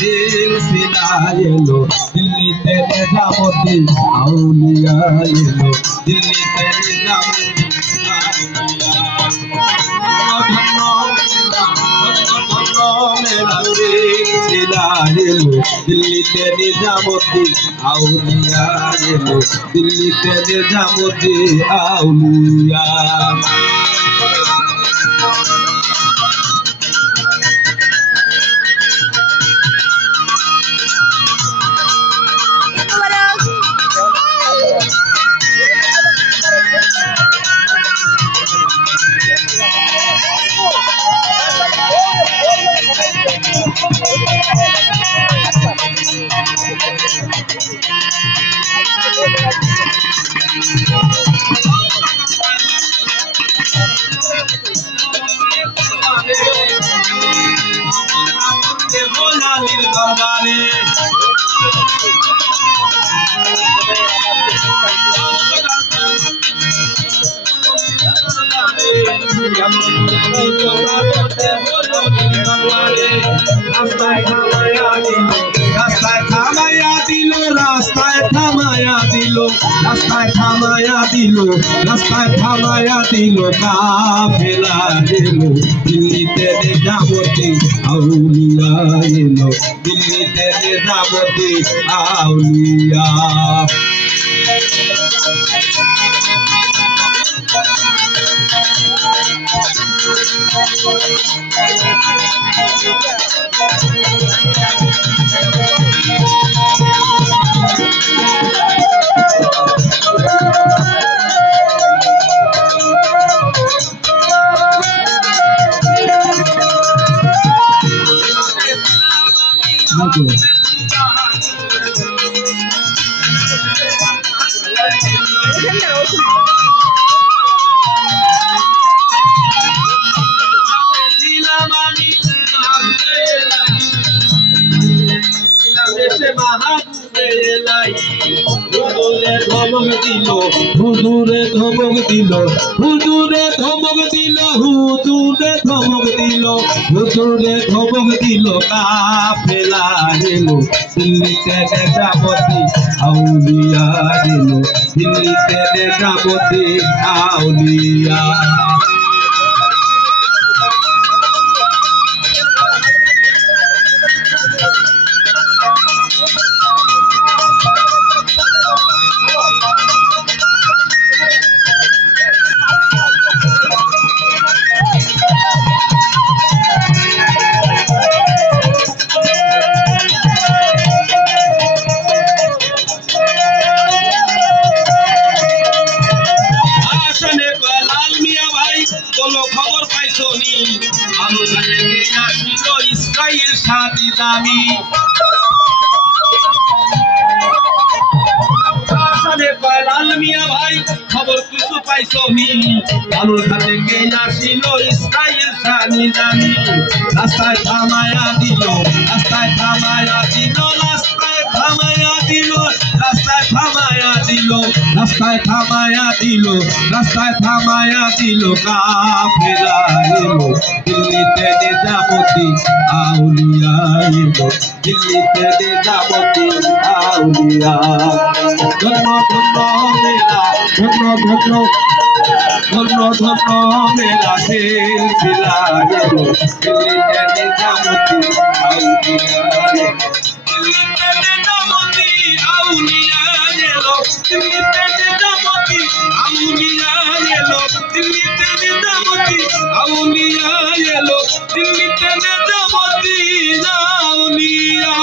সিলসিলা এলো দিল্লিতে নিজামতি আউলিয়া এলো দিল্লিতে নিজামতি সিলসিলা এলো দিল্লিতে নিজামতি আউলিয়া এলো দিল্লিতে নিজামতি আউলিয়া রাস্তায় থামায়া দিল কাফেলা এলো দিল্লিতে নিজামতি আউলিয়া এলো দিল্লিতে নিজামতি আউলিয়া হুজুরে ধমক দিল হুজুরে ধমক দিল হুজুরে ধমক দিল হুজুরে ধমক দিল কাফেলা এলো দিল্লিতে নিজামতি আউলিয়া এলো দিল্লিতে নিজামতি আউলিয়া খবর কিছু পাইছো নি আলুর হাতে কে আসিল ইসরাইল সানি জানি রাস্তায় থামায়া দিল রাস্তায় থামায়া দিল রাস্তায় থামায়া দিল রাস্তায় থামায়া দিল রাস্তায় থামায়া দিল রাস্তায় থামায়া দিল কাফেলা এলো দিল্লিতে নিজামতি আউলিয়া এলো দিল্লিতে নিজামতি আউলিয়া ধন্য ধন্য মেরা ধন্য ধন্য ধন্য ধন্য মেরা সিলসিলা এলো দিল্লিতে নিজামতি আউলিয়া দিল্লিতে নিজামতি আউলিয়া এলো দিল্লিতে নিজামতি আউলিয়া এলো দিল্লিতে নিজামতি আউলিয়া এলো দিল্লিতে নিজামতি আউলিয়া